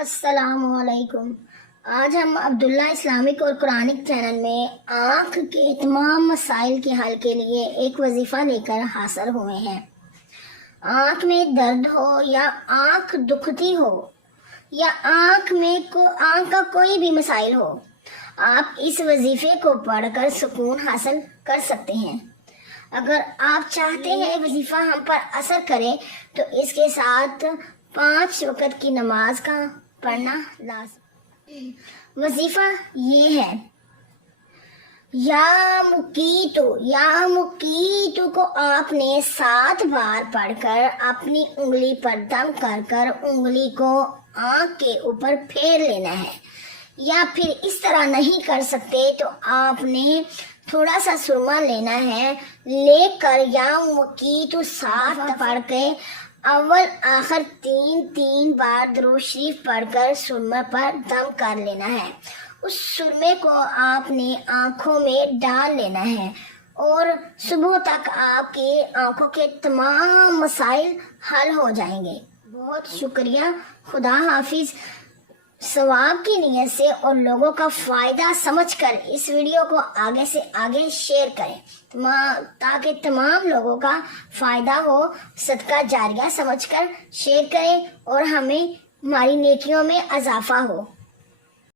السلام علیکم۔ آج ہم عبداللہ اسلامک اور قرآنک چینل میں آنکھ کے تمام مسائل کے حل کے لیے ایک وظیفہ لے کر حاضر ہوئے ہیں۔ آنکھ میں درد ہو یا آنکھ دکھتی ہو یا آنکھ کا کوئی بھی مسائل ہو، آپ اس وظیفے کو پڑھ کر سکون حاصل کر سکتے ہیں۔ اگر آپ چاہتے ہیں وظیفہ ہم پر اثر کرے تو اس کے ساتھ 5 وقت کی نماز کا پڑھنا لازم۔ وظیفہ یہ ہے، یا مقیتو کو آپ نے 7 بار پڑھ کر اپنی انگلی پر دم کر کر انگلی کو آنکھ کے اوپر پھیر لینا ہے، یا پھر اس طرح نہیں کر سکتے تو آپ نے تھوڑا سا سرما لینا ہے، لے کر یا مقیتو 7 پڑھ کے اول آخر 3 بار درود شریف پڑھ کر سرمے پر دم کر لینا ہے۔ اس سرمے کو آپ نے آنکھوں میں ڈال لینا ہے اور صبح تک آپ کی آنکھوں کے تمام مسائل حل ہو جائیں گے۔ بہت شکریہ، خدا حافظ۔ ثواب کی نیت سے اور لوگوں کا فائدہ سمجھ کر اس ویڈیو کو آگے سے آگے شیئر کریں تاکہ تمام لوگوں کا فائدہ ہو۔ صدقہ جاریہ سمجھ کر شیئر کریں اور ہماری نیکیوں میں اضافہ ہو۔